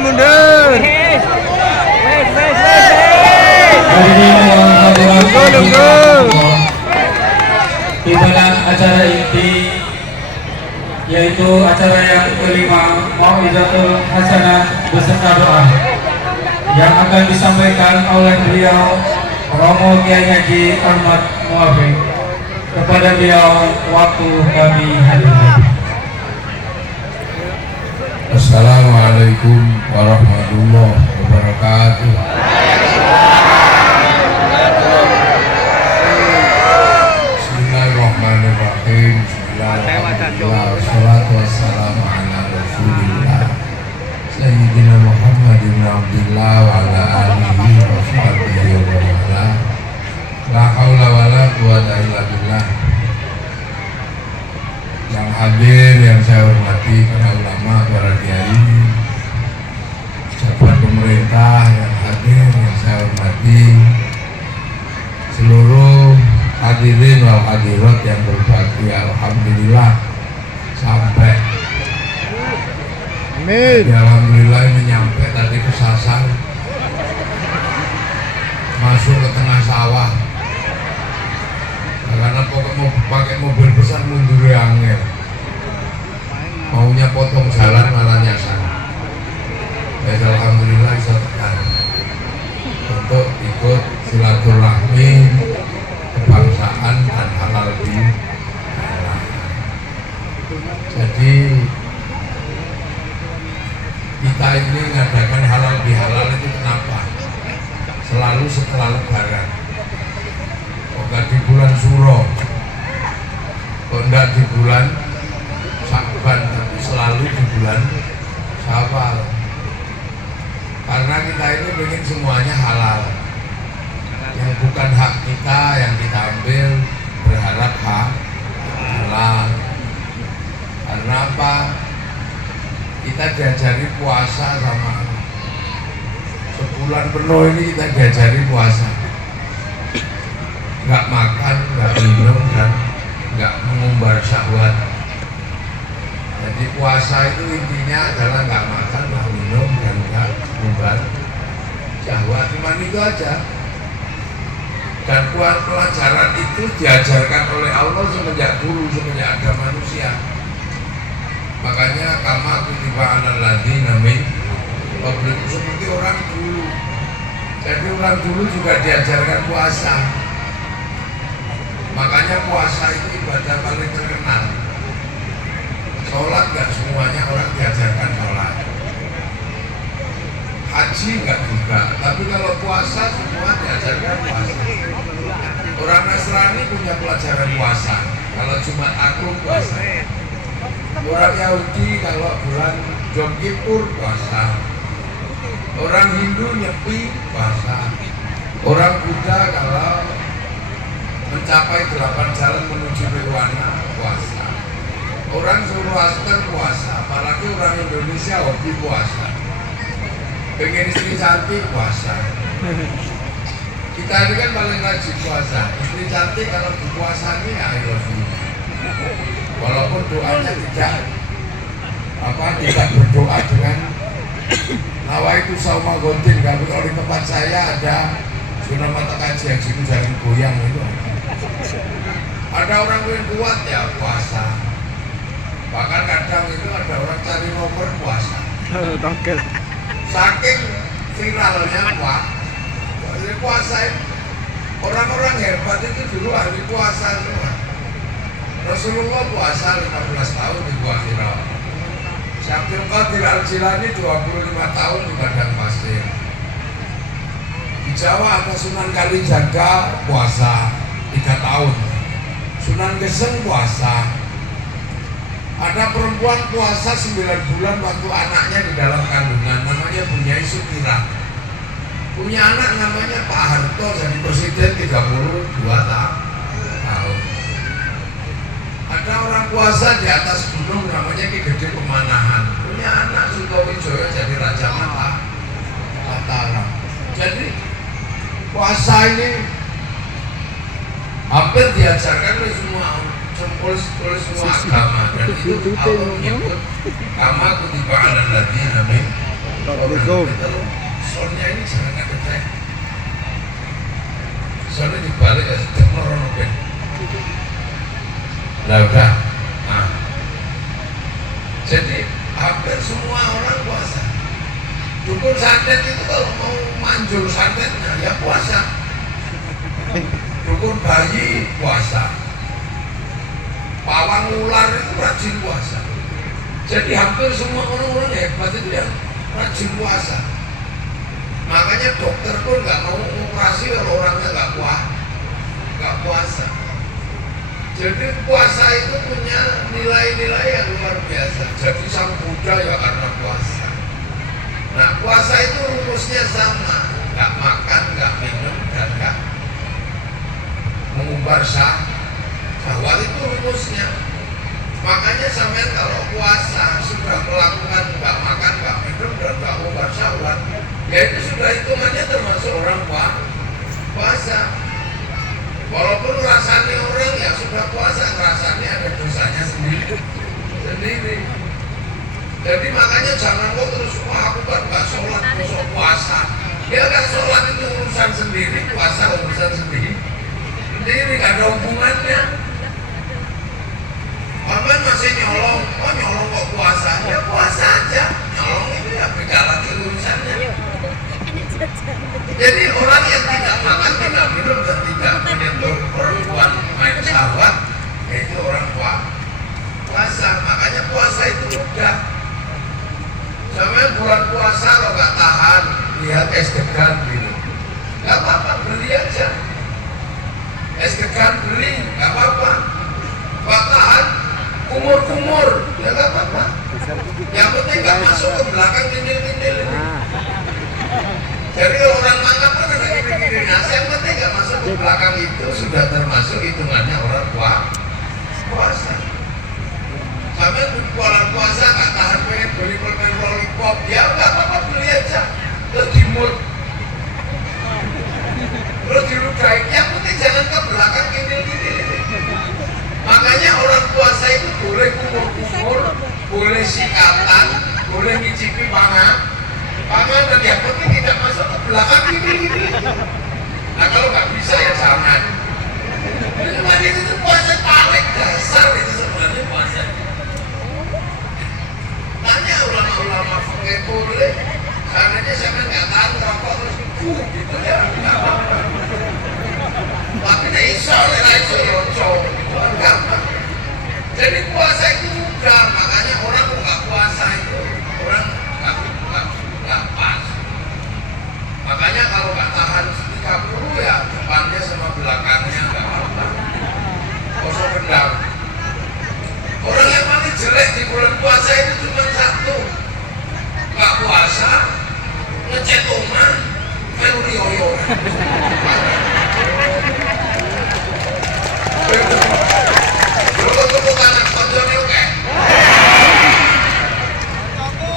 mundur. Nunggu. Di mana acara inti yaitu acara yang kelima Mau'izatul Hasanah beserta doa yang akan disampaikan oleh beliau Romo Kiai Haji Ahmad Muafiq. Kepada beliau waktu kami hadirkan. Assalamualaikum warahmatullahi wabarakatuh. Bismillahirrahmanirrahim. Bismillahirrahmanirrahim. Wassalatu wassalamu ala Rasulillah Sayyidina Muhammad bin Abdillah wa ala alihi wa sahbihi wa wala. La haula wala quwwata illa billah. Yang hadir yang saya hormati para ulama, para kiai, pejabat pemerintah yang hadir yang saya hormati, seluruh hadirin wal hadirat yang berbahagia, alhamdulillah sampai. Amin. Ya, alhamdulillah ini nyampe tadi ke Sasar, masuk ke tengah sawah. Karena pokok mau pakai mobil besar mundur angin, maunya potong jalan malah nyasar. Ya, alhamdulillah bisa tekan untuk ikut silaturahmi kebangsaan dan halal di halal. Jadi kita ini mengadakan halal bihalal itu kenapa? Selalu setelah Lebaran. Enggak di bulan Suro, enggak di bulan Sya'ban, tapi selalu di bulan Syawal. Karena kita ini ingin semuanya halal. Yang bukan hak kita yang kita ambil berharap hak halal. Karena apa? Kita diajari puasa sama sebulan penuh ini kita diajari puasa. Nggak makan, nggak minum, dan nggak mengumbar syahwat. Jadi puasa itu intinya adalah nggak makan, nggak minum, dan nggak mengumbar syahwat. Cuma itu aja. Dan pelajaran itu diajarkan oleh Allah semenjak dulu, semenjak ada manusia. Makanya kama kutiba alal ladzina min qablikum, seperti orang dulu. Jadi orang dulu juga diajarkan puasa. Makanya puasa itu ibadah paling terkenal. Sholat gak semuanya orang diajarkan sholat. Haji gak juga. Tapi kalau puasa semua diajarkan puasa. Orang Nasrani punya pelajaran puasa. Kalau Jumat Agung puasa. Orang Yahudi kalau bulan Jom Kippur puasa. Orang Hindu nyepi puasa. Orang Buddha kalau mencapai 8 jalan menuju nirwana puasa. Orang Zoroaster puasa, apalagi orang Indonesia hobi puasa. Pengen istri cantik puasa. Kita ini kan paling rajin puasa. Istri cantik kalau berpuasanya ya I love you. Walaupun doanya tidak berdoa dengan nawaitu sauma gontin. Kalau di tempat saya ada sunnah mata kaji yang situ jangan goyang itu. Ada orang yang kuat ya puasa. Bahkan kadang itu ada orang cari nomor puasa. Saking viralnya puasa orang-orang hebat itu dulu ahli puasa semua. Rasulullah puasa 15 tahun di Gua Hira. Syekh Qadir Al-Jilani 25 tahun di Padang Pasir. Di Jawa ada Sunan Kalijaga puasa 3 tahun. Sunan Geseng puasa. Ada perempuan puasa 9 bulan waktu anaknya di dalam kandungan, namanya Bunyai Sukira. Punya anak namanya Pak Harto, jadi presiden 32 tahun. Ada orang puasa di atas gunung namanya Ki Gede Pemanahan. Punya anak Sutowijoyo jadi Raja Mataram. Jadi puasa ini hampir diajarkan oleh semua agama, dan itu Allah menyebut kama kutiba alal ladzina min Assalamualaikum. Soalnya ini jangan ada teh. Soalnya dibalik ya sedang merono ben. Lah udah. Nah. Jadi hampir semua orang puasa. Dukun santet itu kalau mau manjur santetnya ya puasa. Dukun bayi puasa. Pawang ular itu rajin puasa. Jadi hampir semua orang-orang hebat itu yang rajin puasa. Makanya dokter pun nggak mau operasi kalau orangnya nggak puasa. Jadi puasa itu punya nilai-nilai yang luar biasa. Jadi sang Buddha ya karena puasa. Nah puasa itu rumusnya sama, nggak makan, nggak minum, dan nggak mengumbar syahwat itu rumusnya. Makanya sampean kalau puasa sudah melakukan nggak makan, nggak minum, dan nggak mengumbar syahwat, ya itu sudah hitungannya termasuk orang puasa. Walaupun rasanya orang ya sudah puasa, rasanya ada dosanya sendiri. Jadi makanya jangan kok terus wah aku kan nggak sholat terus puasa. Ya kan sholat itu urusan sendiri, puasa urusan sendiri, nggak ada hubungannya. Aman masih nyolong, oh nyolong kok puasa? Ya puasa aja, nyolong itu ya beda lagi urusannya. Jadi orang yang tidak makan, tidak minum, dan tidak menyentuh perempuan main syahwat, itu orang puasa. Makanya puasa itu mudah. Sampai bulan puasa kalau nggak tahan, lihat es degan gitu. Nggak apa-apa, beli aja. Es degan beli, nggak apa-apa. Nggak tahan, kumur-kumur, ya nggak apa-apa. Yang penting nggak masuk ke belakang kindil-kindil ini. Jadi orang makan kan ada gini-gini nasi, yang penting nggak masuk ke belakang itu sudah termasuk hitungannya orang puasa. Sampai bulan puasa nggak tahan pengen beli permen lollipop, ya nggak apa-apa beli aja, terus dimut, terus diludahin. Yang penting jangan ke belakang kindil-kindil ini. Makanya orang puasa itu boleh kumur-kumur, boleh sikatan, boleh ngicipi pangan, dan yang penting tidak masuk ke belakang kindil-kindil. Nah kalau nggak bisa ya jangan. Cuma itu puasa paling dasar itu sebenarnya puasa. Tanya ulama-ulama fakih boleh, karena saya nggak tahu rokok terus gitu ya nggak apa-apa. Tapi tidak iso itu kan gampang. Jadi puasa itu mudah, makanya orang nggak puasa itu orang nggak pas. Makanya kalau nggak tahan 30 ya depannya sama belakangnya nggak apa-apa. Kosong kendang. Orang yang paling jelek di bulan puasa itu cuma satu, nggak puasa, ngecek oman, melu rioyo. Tepuk tangan konjone oke.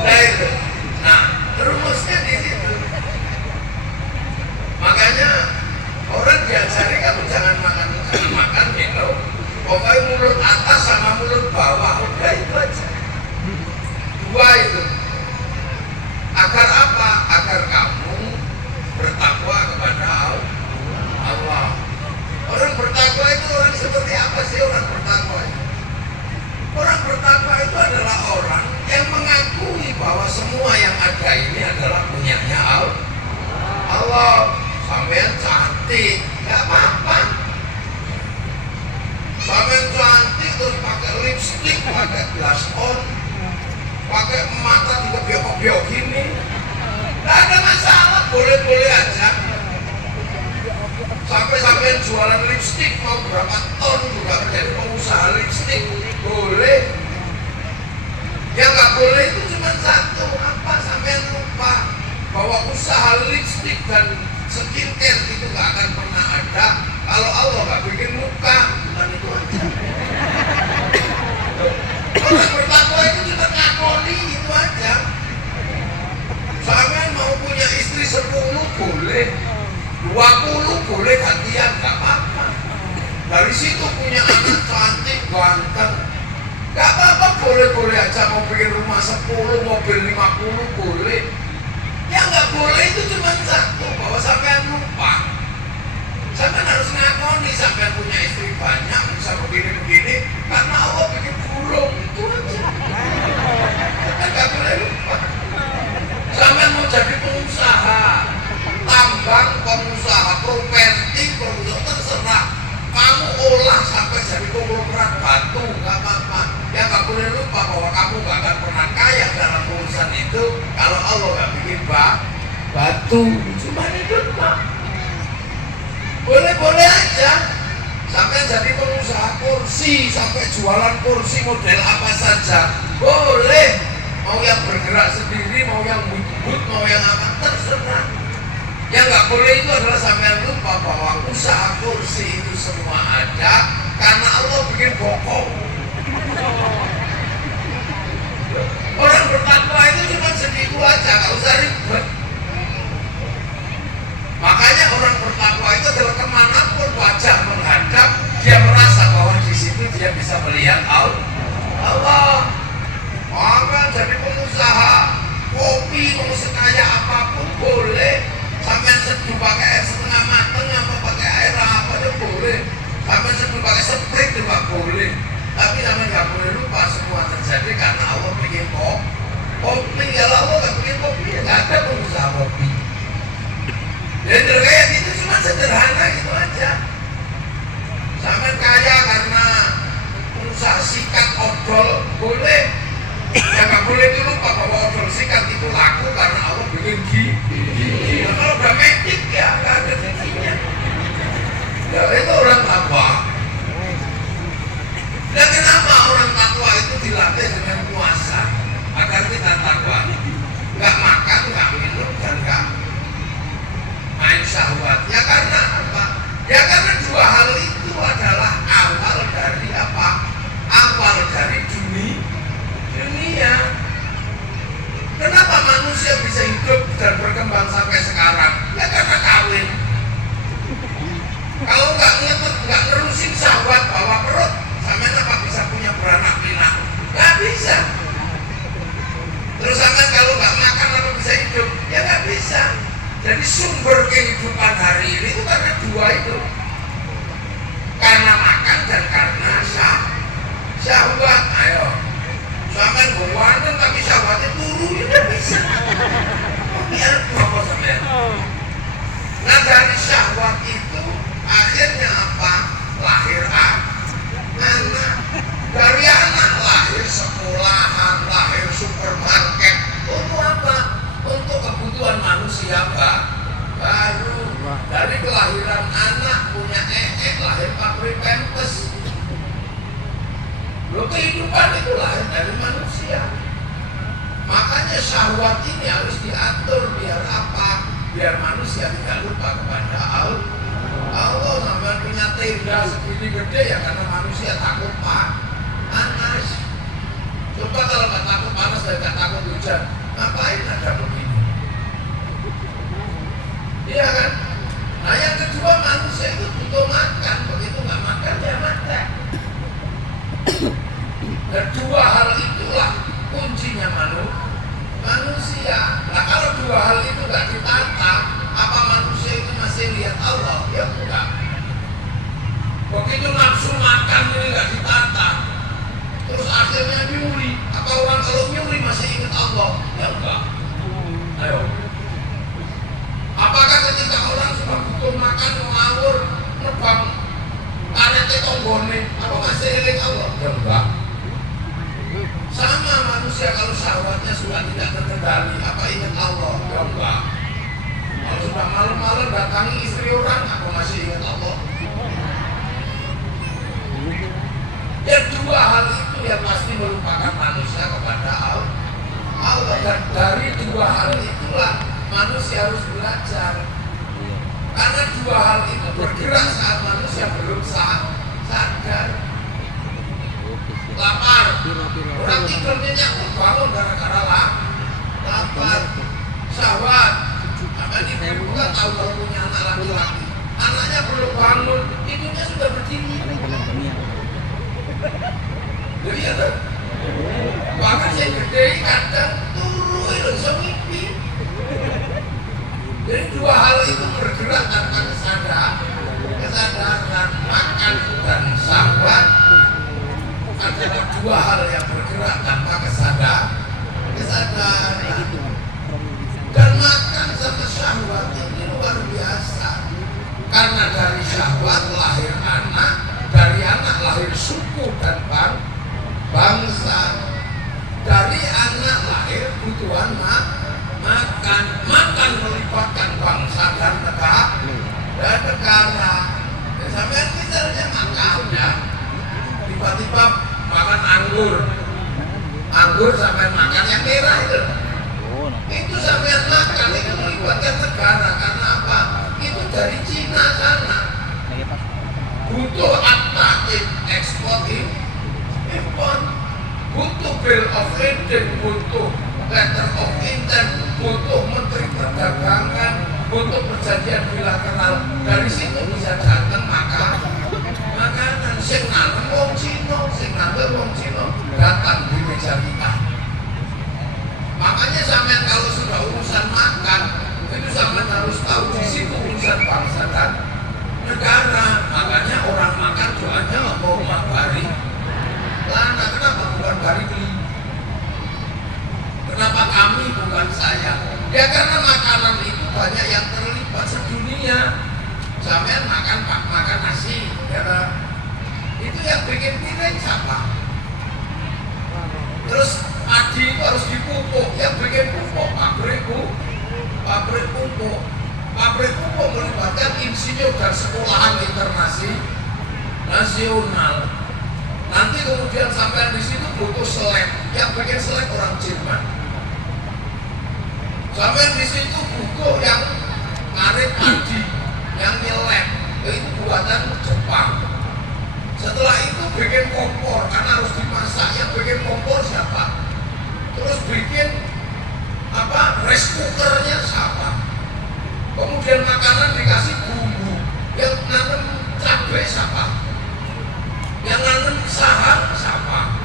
Nah itu, nah rumusnya di situ. Makanya orang diajari kamu jangan makan minum. Pokoknya mulut atas sama mulut bawah, udah itu aja. Dua itu. Agar apa? Agar kamu bertakwa kepada Allah. Orang bertakwa itu orang seperti apa sih orang bertakwa itu? Orang bertakwa itu adalah orang yang mengakui bahwa semua yang ada ini adalah punyanya Allah. Sampean cantik, nggak apa-apa. Sampai cantik terus pakai lipstick, pakai blush on, pakai mata juga biok-biok gini, nggak ada masalah, boleh-boleh aja. Sampai jualan lipstick mau berapa ton juga menjadi pengusaha lipstick, boleh. Yang nggak boleh itu cuma satu, apa sampai lupa bahwa usaha lipstick dan skincare itu nggak akan pernah ada kalau Allah nggak bikin muka. Itu aja. Orang bertakwa itu cuma ngakoni itu aja. Sampai mau punya istri 10 boleh, 20 boleh gantian, nggak apa-apa. Dari situ punya anak cantik, ganteng, nggak apa-apa, boleh-boleh aja. Mau bikin rumah 10, mobil 50 boleh. boleh itu cuma satu, bahwa sampean lupa. Sampean harus ngakoni sampean punya istri banyak, bisa begini-begini, karena Allah bikin burung, itu aja. Sampean gak boleh lupa. Sampean mau jadi pengusaha, tambang, pengusaha, properti, pengusaha, terserah. Kamu olah sampai jadi konglomerat batu, gak apa-apa. Ya gak boleh lupa bahwa kamu gak akan pernah kaya dalam urusan itu kalau Allah gak bikin batu. Cuma itu Pak. Boleh-boleh aja. Sampai jadi pengusaha kursi, sampai jualan kursi model apa saja. Boleh. Mau yang bergerak sendiri, mau yang but-but, mau yang apa, terserah. Yang nggak boleh itu adalah sampai lupa bahwa usaha kursi itu semua ada karena Allah bikin bokong. Orang bertakwa itu cuma segitu aja, nggak usah ribet. Makanya orang bertakwa itu adalah kemanapun wajah menghadap, dia merasa bahwa di situ dia bisa melihat Allah. Orang jadi pengusaha kopi, mau sekaya apapun boleh. Sampai seduh pakai air setengah mateng apa pakai air apa aja boleh. Sampai seduh pakai sprit juga boleh. Tapi sampai nggak boleh lupa semua terjadi karena Allah bikin kopi. Kalau Allah nggak bikin kopi, ya nggak ada pengusaha kopi. Jadi kayak gitu cuma sederhana gitu aja. Sampai kaya karena pengusaha sikat odol boleh. Ya nggak boleh itu lupa bahwa odol sikat itu laku karena Allah bikin gigi. Kalau udah medik ya nggak ada giginya. Ya itu orang takwa. Dan kenapa orang takwa itu dilatih dengan puasa agar kita takwa? Nggak makan, nggak minum, dan nggak main syahwat. Ya karena apa? Ya karena dua hal itu adalah awal dari apa? Awal dari dunia. Kenapa manusia bisa hidup dan berkembang sampai sekarang? Ya karena kawin. Kalau nggak ngerusin syahwat bawa perut, sampai apa bisa punya beranak pinak? Nggak bisa. Terus sampai kalau nggak makan apa bisa hidup? Ya nggak bisa. Jadi sumber kehidupan hari ini itu karena dua itu. Karena makan dan karena syahwat. Ayo. Sampai berwarna tapi syahwatnya turun, ya nggak bisa. Biar apa sampai? Nah dari syahwat itu akhirnya apa? Lahir anak. Dari anak lahir sekolahan, lahir supermarket. Untuk apa? Untuk kebutuhan manusia baru. Dari kelahiran anak punya lahir pabrik Pampers. Loh, kehidupan itu lahir dari manusia. Makanya syahwat ini harus diatur biar apa? Biar manusia tidak lupa kepada Allah. Sampai punya tenda segini gede ya karena manusia takut panas. Coba kalau nggak takut panas dan nggak takut hujan, ngapain ada begini? Iya kan? Nah yang kedua manusia itu butuh makan. Begitu nggak makan ya mati. Kedua hal itulah kuncinya manusia. Nah kalau dua hal itu nggak ditata, apa manusia itu masih lihat Allah? Ya enggak. Begitu nafsu makan ini nggak ditata, terus akhirnya nyuri. Apa orang kalau nyuri masih ingat Allah? Ya enggak. Ayo. Apakah ketika orang sudah butuh makan, ngawur, nebang karete tonggone, apa masih eling Allah? Ya enggak. Sama manusia kalau syahwatnya sudah tidak terkendali, apa ingat Allah? Ya enggak. Kalau sudah malam-malam datangi istri orang, apa masih ingat Allah? Ya dua hal itu yang pasti melupakan manusia kepada Allah. Dan dari dua hal itulah manusia harus belajar. Karena dua hal itu bergerak saat manusia belum sadar. Lapar, orang tidur nyenyak bangun gara-gara lapar. Syahwat, apa ibu kan tahu kalau punya anak laki-laki, anaknya belum bangun, ibunya sudah berdiri. Jadi ya, bahkan saya gede kadang turu itu bisa mimpi. Jadi dua hal itu bergerak tanpa kesadaran makan dan syahwat adalah dua hal yang bergerak tanpa kesadaran. Dan makan sama syahwat ini luar biasa. Karena dari syahwat lahir anak, dari anak lahir suku dan bangsa. Dari anak lahir kebutuhan makan melibatkan bangsa dan negara. Sampai misalnya makannya tiba-tiba makan anggur sampai makan yang merah itu sampai makan itu melibatkan negara. Karena apa? Itu dari Cina sana butuh akta ekspor import, butuh bill of lading, butuh letter of intent, butuh menteri perdagangan, butuh perjanjian bilateral. Dari situ bisa datang makanan sing nanam wong Cina datang di meja kita. Makanya sampean kalau sudah urusan makan itu sampean harus tahu di situ urusan bangsa dan negara. Makanya orang makan doanya Allahumma barik lana. Kenapa bukan barik li? Kenapa kami bukan saya? Ya karena makanan itu banyak yang terlibat sedunia. Sampean makan nasi, ya kan? Itu yang bikin piring siapa? Terus padi itu harus dipupuk, yang bikin pupuk pabrik pupuk. Pabrik pupuk melibatkan insinyur dan sekolahan internasional. Nanti kemudian sampai di situ butuh selek, yang bikin selek orang Jerman. Sampai di situ butuh yang ngarit padi, yang nyelek, itu buatan Jepang. Setelah itu bikin kompor, karena harus dimasak. Yang bikin kompor siapa? Terus bikin rice cookernya siapa? Kemudian makanan dikasih bumbu. Yang nanam cabai siapa? Yang nanam sahang siapa?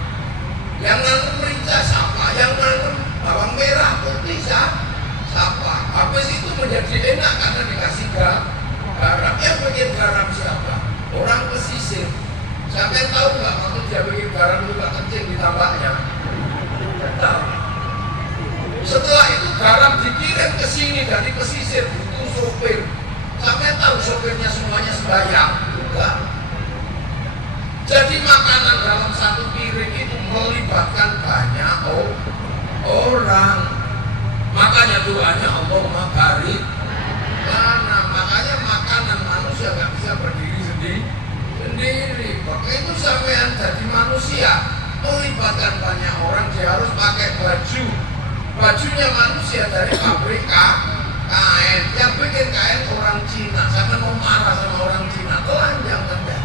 Yang nanam merica siapa? Yang nanam bawang merah putih siapa? Habis itu menjadi enak karena dikasih garam. Yang bikin garam siapa? Orang pesisir. Sampai tahu nggak waktu dia bikin garam itu nggak kencing ditambahnya? Tahu. Setelah itu garam dikirim ke sini dari pesisir, butuh sopir. Sampai tahu sopirnya semuanya sembahyang? Enggak. Jadi makanan dalam satu piring itu melibatkan banyak orang. Makanya doanya Allahumma barik lana. Makanya makanan manusia nggak bisa berdiri sendiri. Begitu sampean jadi manusia melibatkan banyak orang, dia harus pakai baju. Bajunya manusia dari pabrik kain. Yang bikin kain orang Cina. Sampai mau marah sama orang Cina, telanjang saja.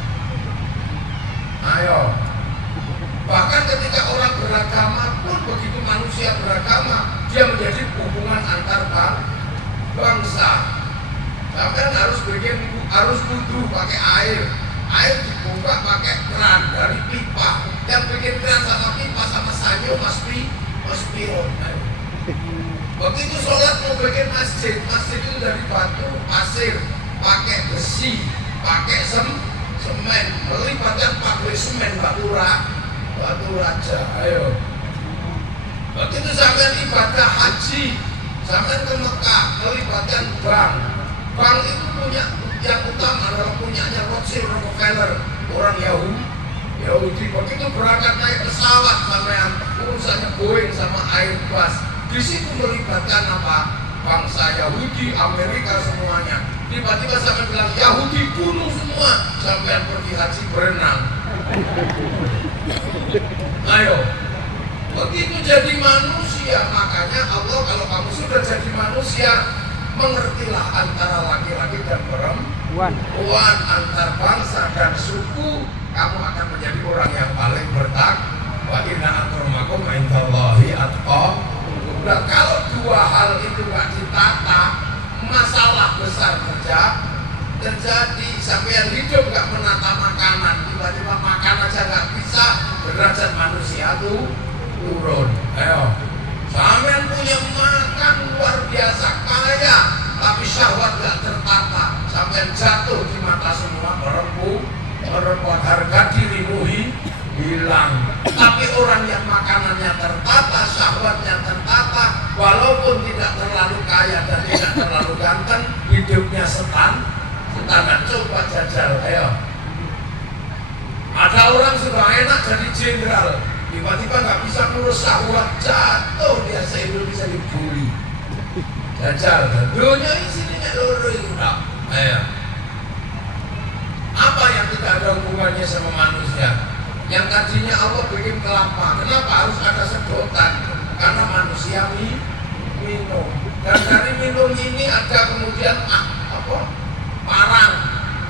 Ayo. Bahkan ketika orang beragama pun begitu manusia beragama, dia menjadi hubungan antar bangsa. Sampai harus wudhu pakai air. Air dibuka pakai keran dari pipa. Yang bikin keran sama pipa sama sanyo mas pion. Begitu sholat mau bikin masjid itu dari batu, pasir, pakai besi, pakai semen, melibatkan pabrik semen batu raja. Ayo. Begitu sampai ibadah haji, sampai ke Mekah, melibatkan bank. Bank itu punya yang utama adalah punyanya Rothschild Rockefeller, orang Yahudi. Begitu berangkat naik pesawat sampai urusannya Boeing sama Airbus. Di situ melibatkan bangsa Yahudi, Amerika semuanya. Tiba-tiba sampai bilang Yahudi bunuh semua, sampai pergi haji berenang. Ayo, begitu jadi manusia. Makanya Allah, kalau kamu sudah jadi manusia, mengertilah antara laki-laki dan perempuan, antar bangsa dan suku. Kamu akan menjadi orang yang paling bertakwa. Inna akramakum indallahi atqakum. Nah, kalau dua hal itu nggak ditata, masalah besar terjadi. Sampai yang hidup nggak menata makanan, tiba-tiba makan aja nggak bisa, derajat manusia tuh turun. Ayo, sampai punya makan luar biasa kaya, tapi akan jatuh di mata semua perempuan, harga dirimu hilang. Tapi orang yang makanannya tertata, syahwatnya tertata, walaupun tidak terlalu kaya dan tidak terlalu ganteng, hidupnya standar. Coba jajal, ayo. Ada orang sudah enak jadi jenderal, tiba-tiba nggak bisa ngurus syahwat, jatuh dia se-Indonesia dibully. Jajal, dunia isinya loro udah. Ayo. Apa yang tidak ada hubungannya sama manusia? Yang tadinya Allah bikin kelapa, kenapa harus ada sedotan? Karena manusia minum. Dan dari minum ini ada kemudian parang.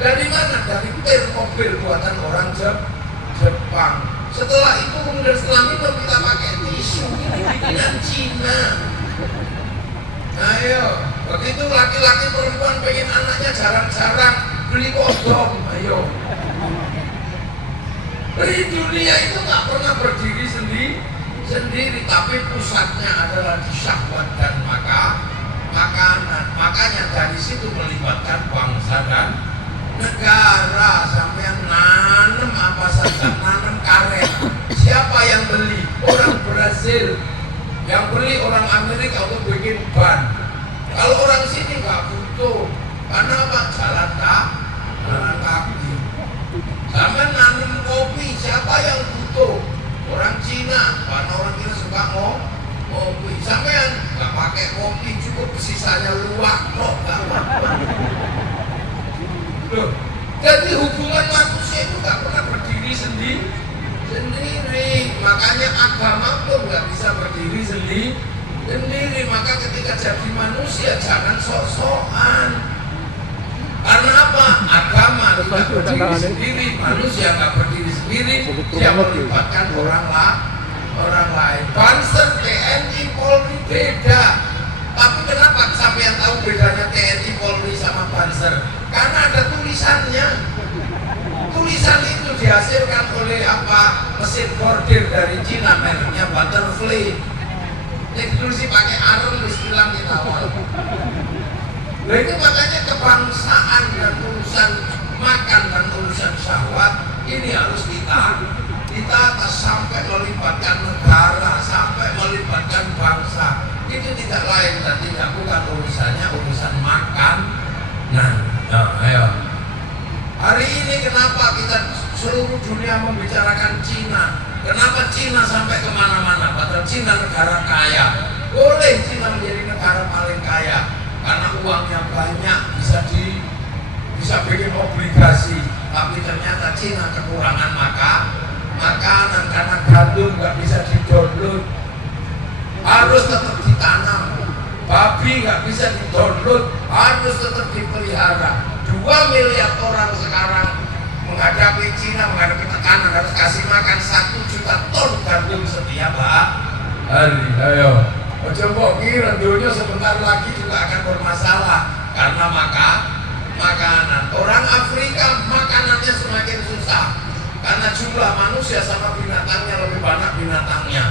Dari mana? Dari mobil buatan orang Jepang. Setelah itu kemudian setelah minum kita pakai tisu, ini bikinan Cina. Ayo, begitu laki-laki perempuan pengen anaknya jarang-jarang beli kondom, ayo. Di dunia itu nggak pernah berdiri sendiri, tapi pusatnya adalah di syahwat dan makanan. Makanya dari situ melibatkan bangsa dan negara. Sampai yang nanam apa saja, nanam karet. Siapa yang beli? Orang Brazil. Yang beli orang Amerika untuk bikin ban. Kalau orang sini nggak butuh, karena apa? Jalan kaki. Sama nanam kopi, siapa yang butuh? Orang Cina, karena orang Cina suka kopi. Sampai yang nggak pakai kopi, cukup sisanya luwak kok. Jadi hubungan manusia itu nggak pernah berdiri sendiri. Makanya agama pun nggak bisa berdiri sendiri. Maka ketika jadi manusia jangan sok-sokan. Karena apa? Agama tidak berdiri sendiri, manusia nggak berdiri sendiri, dia melibatkan orang lain. Banser, TNI, Polri beda. Tapi kenapa sampai yang tahu bedanya TNI, Polri sama Banser? Karena ada tulisannya. Tulisan itu dihasilkan oleh mesin bordir dari Cina, mereknya Butterfly. Ini ditulis pakai arem, istilah kita awal. Nah itu makanya kebangsaan dan urusan makan dan urusan syahwat ini harus kita atas sampai melibatkan negara, sampai melibatkan bangsa. Itu tidak lain dan tidak bukan urusan makan. Nah, ayo. Hari ini kenapa kita seluruh dunia membicarakan Cina? Kenapa Cina sampai kemana-mana? Padahal Cina negara kaya. Boleh Cina menjadi negara paling kaya karena uangnya banyak, bisa bikin obligasi. Tapi ternyata Cina kekurangan makanan karena gandum nggak bisa di-download, harus tetap ditanam. Babi nggak bisa di-download, harus tetap dipelihara. 2 miliar orang sekarang menghadapi Cina, menghadapi tekanan, harus kasih makan 1 juta ton gandum setiap hari. Ayo, coba kira dunia sebentar lagi juga akan bermasalah karena makanan. Orang Afrika makanannya semakin susah karena jumlah manusia sama binatangnya lebih banyak binatangnya.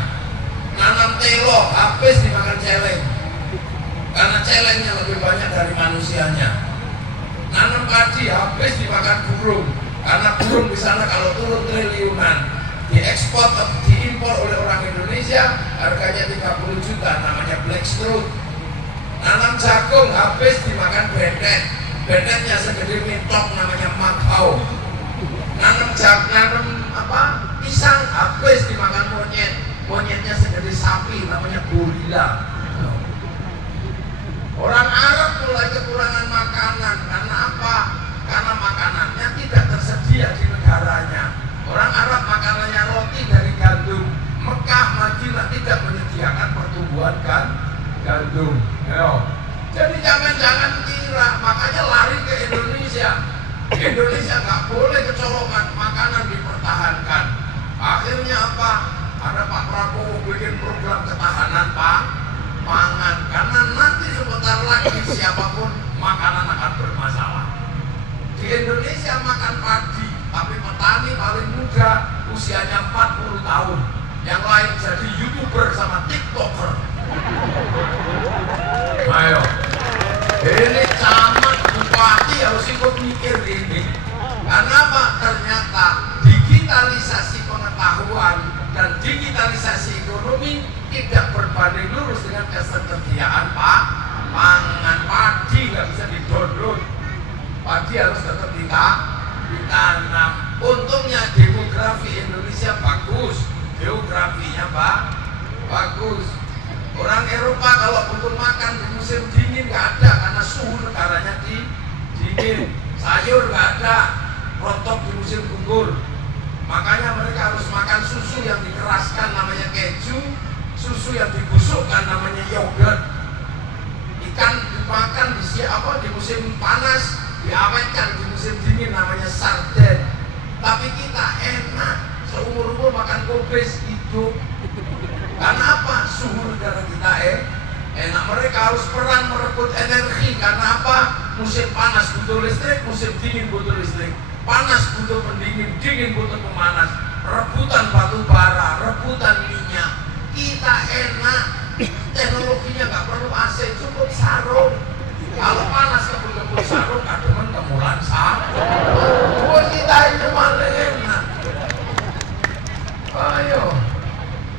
Nanam telo habis dimakan celeng karena celengnya lebih banyak dari manusianya. Nanam padi habis dimakan burung karena burung di sana kalau turun triliunan, diekspor, diimpor oleh orang Indonesia harganya 30 juta, namanya black strut. Nanam jagung habis dimakan bendetnya segede mintok, namanya makau. Nanam pisang habis dimakan monyetnya segede sapi, namanya gorila. Orang Arab mulai kekurangan makanan karena apa? Karena makanannya tidak tersedia di negaranya. Orang Arab makanannya roti dari gandum. Mekah, Madinah tidak menyediakan pertumbuhan gandum. Jadi jangan kira, makanya lari ke Indonesia. Indonesia nggak boleh kecolongan, makanan dipertahankan. Akhirnya apa? Ada Pak Prabowo bikin program ketahanan pangan, karena nanti sebentar lagi siapapun makanan akan bermasalah. Di Indonesia makan padi, tapi petani paling muda usianya 40 tahun. Yang lain jadi YouTuber sama TikToker. Ayo, ini camat, bupati harus ikut Karena apa? Ternyata digitalisasi pengetahuan dan digitalisasi ekonomi tidak berbanding lurus dengan ketersediaan pangan. Padi nggak bisa didownload, padi harus tetap ditanam. Untungnya demografi Indonesia bagus, geografinya bagus. Orang Eropa kalau butuh makan di musim dingin nggak ada karena suhu negaranya dingin. Sayur nggak ada, rontok di musim gugur. Makanya mereka harus makan susu yang dikeraskan namanya keju, susu yang dibusukkan namanya yogurt. Ikan dimakan di musim panas, diawetkan di musim dingin namanya sarden. Tapi kita enak, seumur-umur makan kubis hidup. Karena apa? Suhu negara kita enak. Mereka harus perang merebut energi. Karena apa? Musim panas butuh listrik, musim dingin butuh listrik. Panas butuh pendingin, dingin butuh pemanas. Rebutan batu bara, rebutan minyak. Kita enak, teknologinya nggak perlu AC, cukup sarung. Kalau panas kebun-kebun sarung, kademen kemulan sarung. Buat kita ini malah enak. Ayo,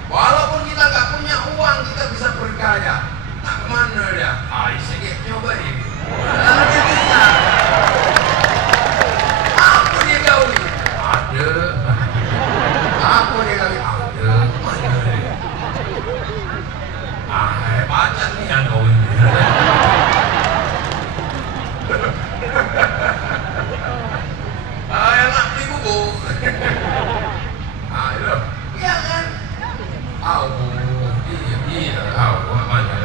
walaupun kita nggak punya uang, kita bisa bergaya. Nah kemana ya? Sedikit nyoba ini. Bisa. Apa dia gauli? Ada. Apa dia gauli? Ada. Mana dia? Baca nih yang gauli. Enak nih bubuk. Ayo. Iya kan? Iya. Mana?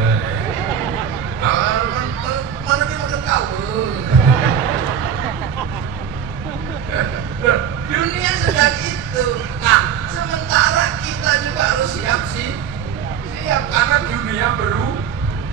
Mana dia makan kau? Dunia sedang itu. Nah, sementara kita juga harus siap karena dunia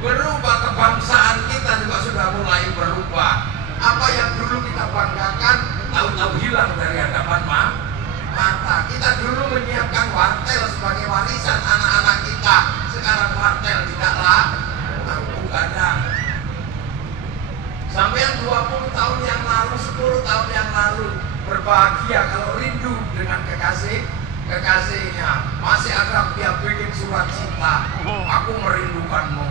berubah, kebangsaan kita juga sudah mulai berubah. Apa yang dulu kita banggakan, tahu-tahu hilang dari hadapan mata. Kita dulu menyiapkan wartel sebagai warisan anak-anak kita. Sekarang wartel tidaklah mampu gadang. Sampai 20 tahun yang lalu, 10 tahun yang lalu berbahagia kalau rindu dengan kekasihnya. Masih ada yang bikin surat cinta. Aku merindukanmu.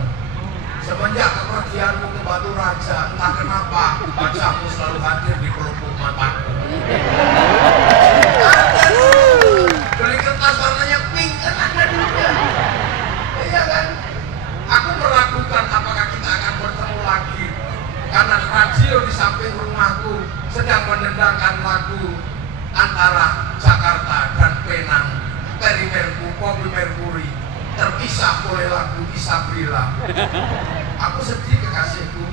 Semenjak kepergianmu ke Batu Raja, entah kenapa wajahmu selalu hadir di pelupuk mataku. Ada dulu. Beli kertas warnanya pink kan ada juga. Iya kan? Aku meragukan apakah kita akan bertemu lagi. Karena radio di samping rumahku sedang mendendangkan lagu antara Jakarta dan Penang. Bobby Mercury terpisah oleh lagu Isabrila. Aku sedih kekasihku,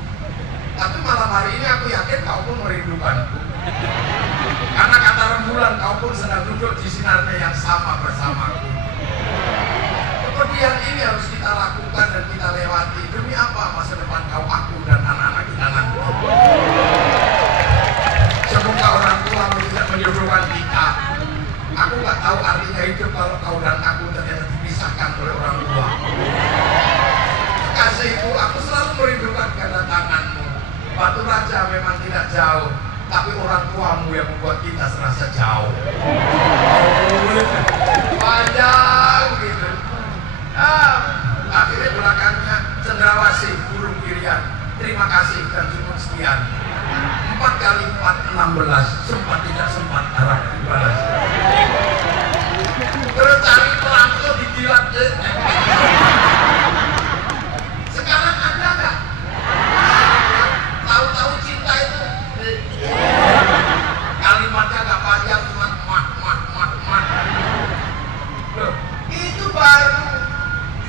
tapi malam hari ini aku yakin kau pun merindukanku. Karena kata rembulan, kau pun sedang duduk di sinarnya yang sama bersamaku. Kemudian ini harus kita lakukan dan kita lewati. Demi apa? Masa depan kau, aku, dan anak-anak kita nanti. Semoga orang tua tidak menjodohkan kita. Aku nggak tahu artinya hidup kalau kau dan aku ternyata dipisahkan oleh orang tua. Kekasihku, aku selalu merindukan kedatanganmu. Batu Raja memang tidak jauh, tapi orang tuamu yang membuat kita serasa jauh. Panjang gitu. Akhirnya belakangnya Cendrawasih, burung kirian. Terima kasih dan cukup sekian. 4 kali 4, 16. Sempat tidak sempat harap dibalas. Terus cari pelangko dijilat. Sekarang ada nggak? Tahu-tahu cinta itu kalimatnya nggak panjang, cuma mat. Loh, itu baru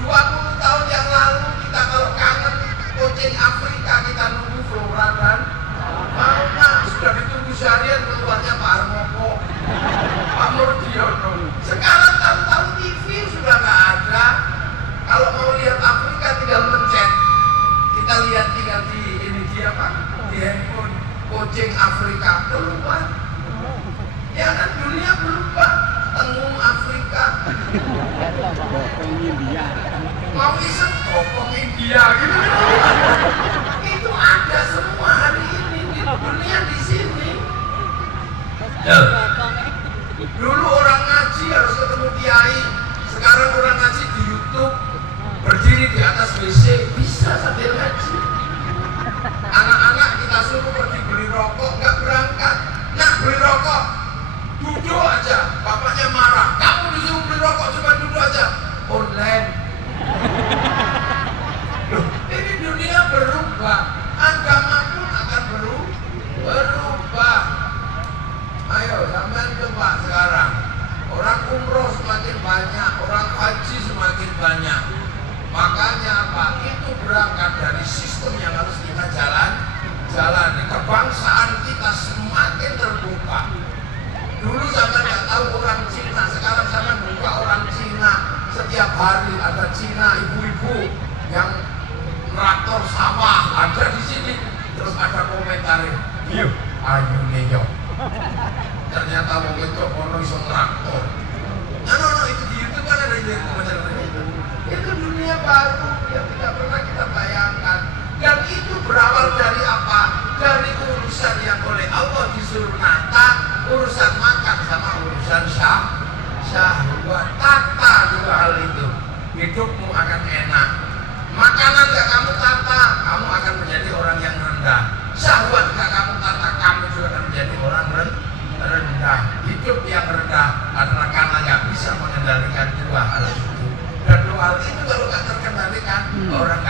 20 tahun yang lalu kita kalau kangen kucing Afrika kita nunggu Flora dan Fauna. Sudah ditunggu seharian keluarnya Pak Harmoko, Pak Murdiono. Sekarang tahu-tahu TV sudah nggak ada. Kalau mau lihat Afrika tinggal mencet. Kita lihat tinggal di ini dia Pak, di handphone. Kucing Afrika keluar. Ya kan dunia berubah. Tengung Afrika. Mau iseng bokong India gitu. Itu ada semua hari ini di dunia di sini. Dulu orang ngaji harus ketemu kiai, sekarang orang ngaji di YouTube, berdiri di atas WC bisa sambil ngaji. Anak-anak kita suruh pergi beli rokok, nggak berangkat. Nak beli rokok, duduk aja. Bapaknya marah. Kamu disuruh beli rokok cuma duduk aja. Online. Loh, ini dunia berubah. Agama pun akan berubah. Ayo, sampean coba sekarang. Orang umroh semakin banyak, orang haji semakin banyak. Makanya apa? Itu berangkat dari sistem yang harus kita jalani. Kebangsaan kita semakin terbuka. Dulu zaman nggak tahu orang Cina, sekarang zaman buka orang Cina. Setiap hari ada Cina, ibu-ibu yang traktor sawah ada di sini. Terus ada komentar, "Yo, ayu neyo." Ternyata mau itu ono iso traktor. No, itu di YouTube kan ada yang komentar. Itu dunia baru yang tidak pernah kita bayangkan. Dan itu berawal dari apa? Dari urusan yang oleh Allah disuruh nata, urusan makan sama urusan syahwat. Tata dua hal itu, hidupmu akan enak. Makanan gak kamu tata, kamu akan menjadi orang yang rendah. Syahwat gak kamu tata, kamu juga akan menjadi orang rendah. Hidup yang rendah adalah karena gak bisa mengendalikan dua hal itu. Dan dua hal itu kalau gak terkendalikan, orang